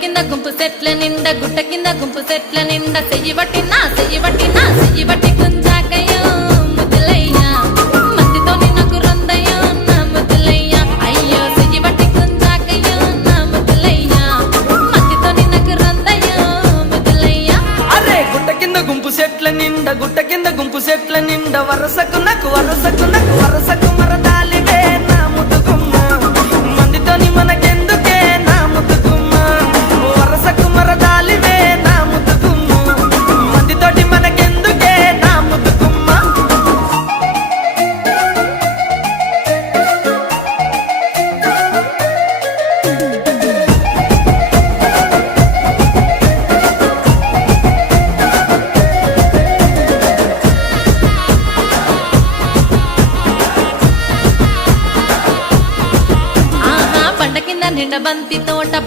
కింద గుంపు సెట్ల నిండా గుట్ట కింద గుంపు సెట్ల నిండా చెయ్యి బట్టి గుంజాకయ్యో ముద్దులయ్యా మందితో నాకు రొందయ్యో నా ముద్దులయ్యా అయ్యో చెయ్యి బట్టి గుంజాకయ్యో నా ముద్దులయ్యా మందితో నాకు రొందయ్యో ముద్దులయ్యా అరే గుట్ట కింద గుంపు సెట్ల నిండా వరసకు మరదాలివే నా ముద్దుగుమ్మ మందితోని మనకెందుకే నా ముద్దుగుమ్మ వరసకు మరదాలివే నా ముద్దుగుమ్మ మందితోటి మనకెందుకే నా ముద్దుగుమ్మ బండ కింద నిండ బంతి తోట